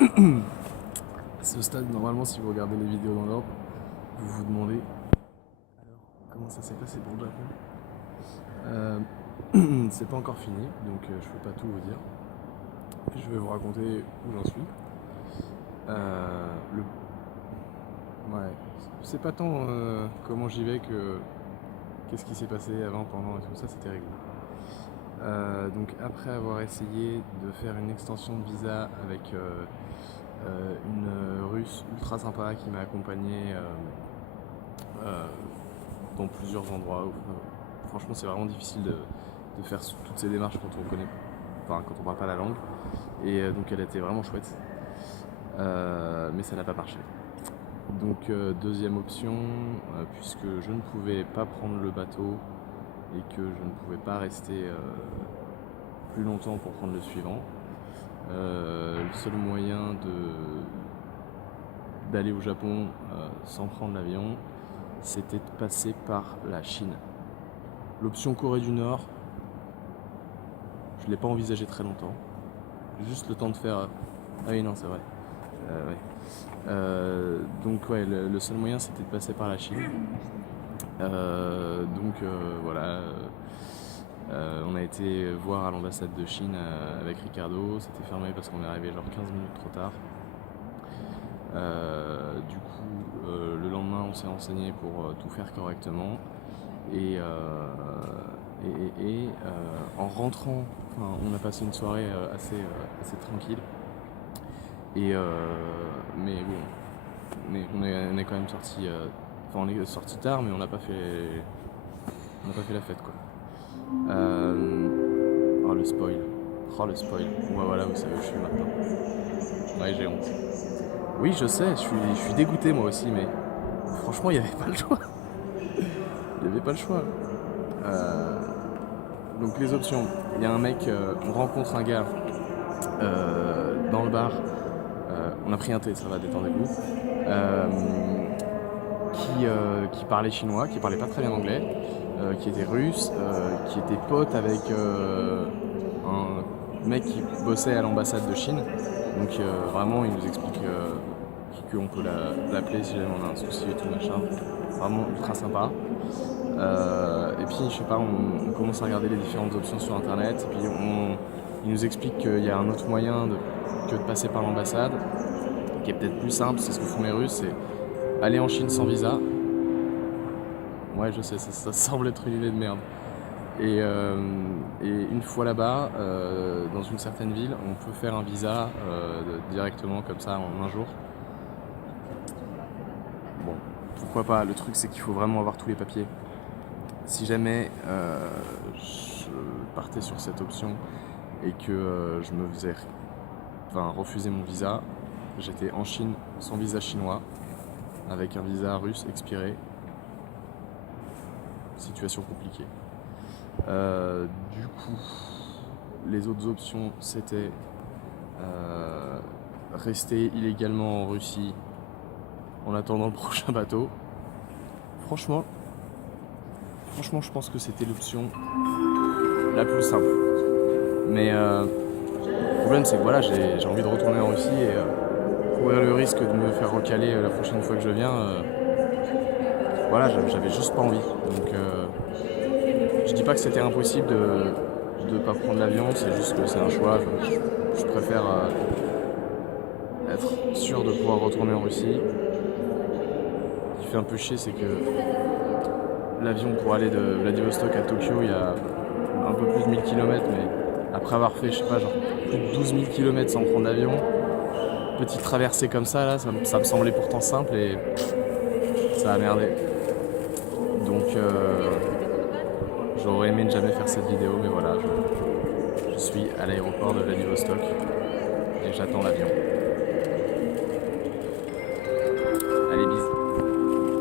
À ce stade, normalement, si vous regardez les vidéos dans l'ordre, vous vous demandez alors comment ça s'est passé pour le Japon. C'est pas encore fini, donc je peux pas tout vous dire. Je vais vous raconter où j'en suis. Le... Ouais, c'est pas tant comment j'y vais que qu'est-ce qui s'est passé avant, pendant et tout ça, c'était rigolo. Donc après avoir essayé de faire une extension de visa avec une russe ultra sympa qui m'a accompagné dans plusieurs endroits. Franchement, c'est vraiment difficile de faire toutes ces démarches quand on connaît, enfin, quand on parle pas la langue. Et donc elle était vraiment chouette, mais ça n'a pas marché. Donc deuxième option, puisque je ne pouvais pas prendre le bateau et que je ne pouvais pas rester plus longtemps pour prendre le suivant, le seul moyen d'aller au Japon sans prendre l'avion, c'était de passer par la Chine. L'option Corée du Nord, je ne l'ai pas envisagé très longtemps. Juste le temps de faire... Ah oui, non, c'est vrai. Donc ouais, le seul moyen c'était de passer par la Chine. Voilà, on a été voir à l'ambassade de Chine avec Ricardo. C'était fermé parce qu'on est arrivé genre 15 minutes trop tard. Le lendemain on s'est renseigné pour tout faire correctement. Et en rentrant, on a passé une soirée assez tranquille. Mais bon, on est quand même sorti. On est sorti tard, mais on n'a pas fait la fête quoi. Oh le spoil. Ouais, voilà, vous savez où je suis maintenant. Ouais, j'ai honte. Oui, je sais, je suis dégoûté moi aussi, mais franchement, il n'y avait pas le choix. Il n'y avait pas le choix. Donc les options, il y a un mec, on rencontre un gars dans le bar, on a pris un thé, ça va, détendez-vous, qui parlait chinois, qui parlait pas très bien anglais, qui était russe, qui était pote avec un mec qui bossait à l'ambassade de Chine. Donc vraiment, il nous explique qu'on peut l'appeler si jamais on a un souci et tout machin. Vraiment ultra sympa. Et puis je sais pas, on commence à regarder les différentes options sur internet. Et puis il nous explique qu'il y a un autre moyen que de passer par l'ambassade, qui est peut-être plus simple. C'est ce que font les Russes, c'est aller en Chine sans visa. Ouais, je sais, ça semble être une idée de merde. Et une fois là-bas, dans une certaine ville, on peut faire un visa directement comme ça en un jour. Bon, pourquoi pas, le truc c'est qu'il faut vraiment avoir tous les papiers. Si jamais je partais sur cette option et que je me faisais refuser mon visa, j'étais en Chine sans visa chinois, avec un visa russe expiré. Situation compliquée. Du coup, les autres options c'était rester illégalement en Russie en attendant le prochain bateau. Franchement, je pense que c'était l'option la plus simple. Mais le problème c'est que voilà, j'ai envie de retourner en Russie et courir le risque de me faire recaler la prochaine fois que je viens. Voilà, j'avais juste pas envie. Donc je dis pas que c'était impossible de pas prendre l'avion, c'est juste que c'est un choix. Je préfère être sûr de pouvoir retourner en Russie. Ce qui fait un peu chier, c'est que l'avion pour aller de Vladivostok à Tokyo, il y a un peu plus de 1000 km, mais après avoir fait, je sais pas, genre plus de 12 000 km sans prendre d'avion, petite traversée comme ça, là, ça me semblait pourtant simple et ça a merdé. Donc j'aurais aimé ne jamais faire cette vidéo, mais voilà, je suis à l'aéroport de Vladivostok et j'attends l'avion.